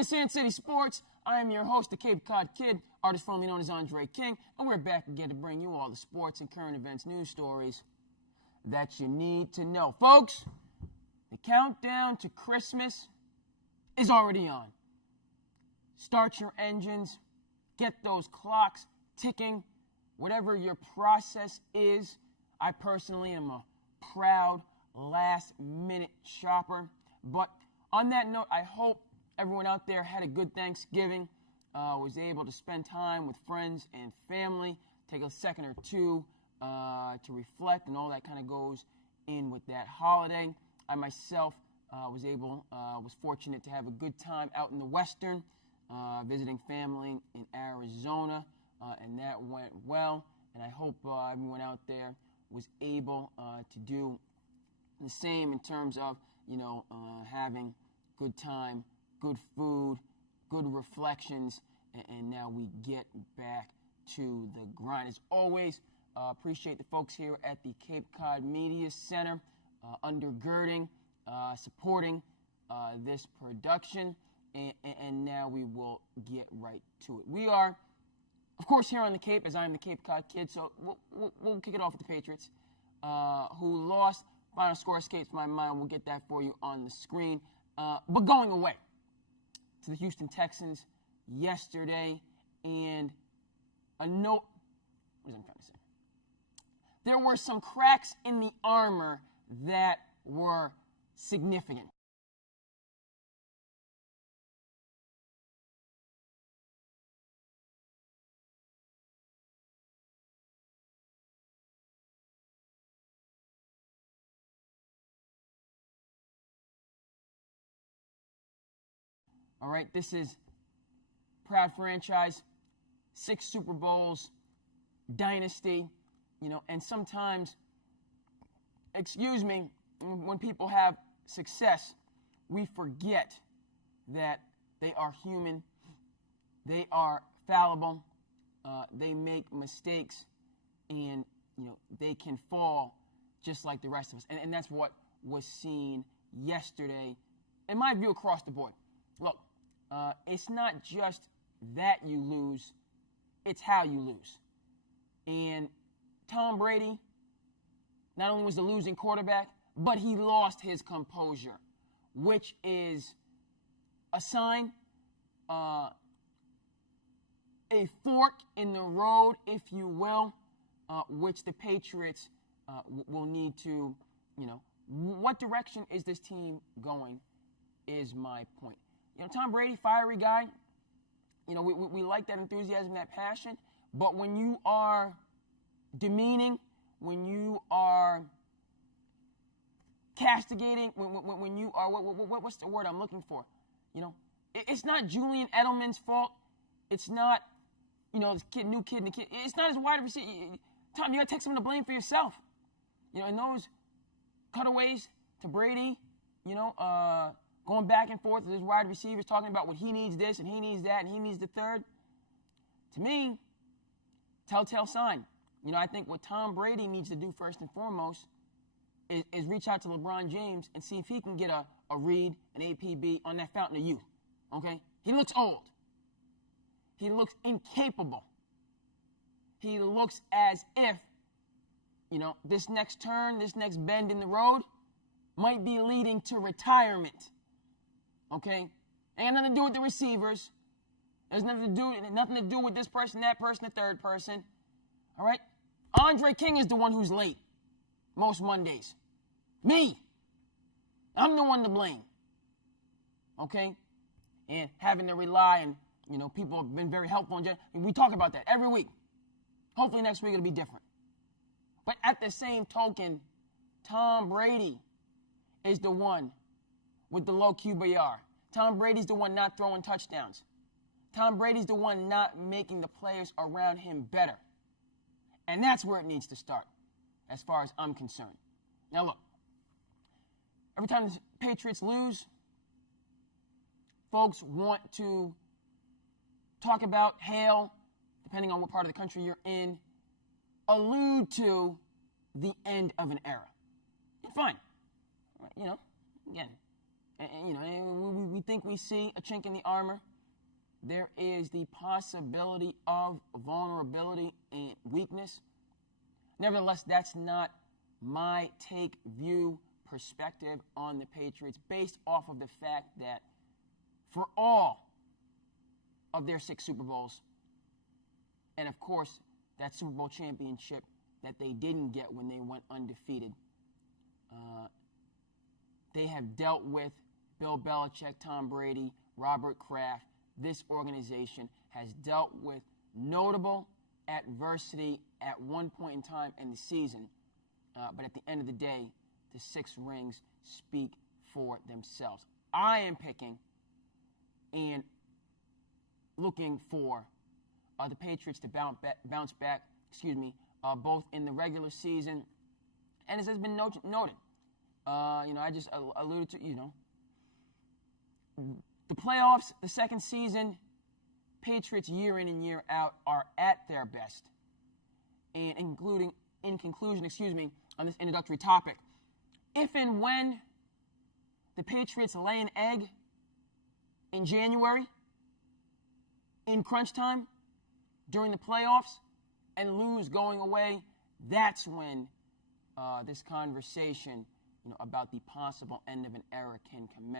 Welcome to SandCity Sports. I am your host, the Cape Cod Kid, artist formerly known as Andre King, and we're back again to bring you all the sports and current events news stories that you need to know. Folks, the countdown to Christmas is already on. Start your engines, get those clocks ticking, whatever your process is. I personally am a proud last-minute shopper, but on that note, I hope everyone out there had a good Thanksgiving, was able to spend time with friends and family, take a second or two to reflect, and all that kind of goes in with that holiday. I myself was fortunate to have a good time out in the Western, visiting family in Arizona, and that went well. And I hope everyone out there was able to do the same in terms of, having good time, good food, good reflections, and now we get back to the grind. As always, appreciate the folks here at the Cape Cod Media Center undergirding, supporting this production, and now we will get right to it. We are, of course, here on the Cape, as I am the Cape Cod Kid, so we'll kick it off with the Patriots, who lost. Final score escapes my mind. We'll get that for you on the screen. But going away to the Houston Texans yesterday, and a note, what was I trying to say? There were some cracks in the armor that were significant. All right, this is proud franchise, 6 Super Bowls, dynasty, and sometimes, when people have success, we forget that they are human, they are fallible, they make mistakes, and, they can fall just like the rest of us. And that's what was seen yesterday, in my view, across the board. Look, it's not just that you lose, it's how you lose. And Tom Brady not only was the losing quarterback, but he lost his composure, which is a sign, a fork in the road, if you will, which the Patriots will need to, what direction is this team going is my point. Tom Brady, fiery guy. We like that enthusiasm, that passion. But when you are demeaning, when you are castigating, when you are, what's the word I'm looking for? It's not Julian Edelman's fault. It's not, this new kid in the kid. It's not his wide receiver. Tom, you got to take some of the blame for yourself. And those cutaways to Brady, going back and forth with his wide receivers, talking about what he needs this and he needs that and he needs the third. To me, telltale sign. I think what Tom Brady needs to do first and foremost is reach out to LeBron James and see if he can get a read, an APB on that fountain of youth. Okay? He looks old. He looks incapable. He looks as if, this next turn, this next bend in the road might be leading to retirement. Okay? Ain't nothing to do with the receivers. There's nothing to do with this person, that person, the third person. All right? Andre King is the one who's late most Mondays. Me. I'm the one to blame. Okay? And having to rely, and, people have been very helpful. And we talk about that every week. Hopefully next week it'll be different. But at the same token, Tom Brady is the one with the low QBR. Tom Brady's the one not throwing touchdowns. Tom Brady's the one not making the players around him better. And that's where it needs to start, as far as I'm concerned. Now look, every time the Patriots lose, folks want to talk about, hail, depending on what part of the country you're in, allude to the end of an era. Fine. Again, we think we see a chink in the armor. There is the possibility of vulnerability and weakness. Nevertheless, that's not my take, view, perspective on the Patriots based off of the fact that for all of their 6 Super Bowls, and of course, that Super Bowl championship that they didn't get when they went undefeated, they have dealt with Bill Belichick, Tom Brady, Robert Kraft. This organization has dealt with notable adversity at one point in time in the season. But at the end of the day, the 6 rings speak for themselves. I am picking and looking for the Patriots to bounce back, both in the regular season and as has been noted. I just alluded to, the playoffs, the second season, Patriots year in and year out are at their best. And in conclusion, on this introductory topic, if and when the Patriots lay an egg in January, in crunch time, during the playoffs, and lose going away, that's when this conversation about the possible end of an era can commence.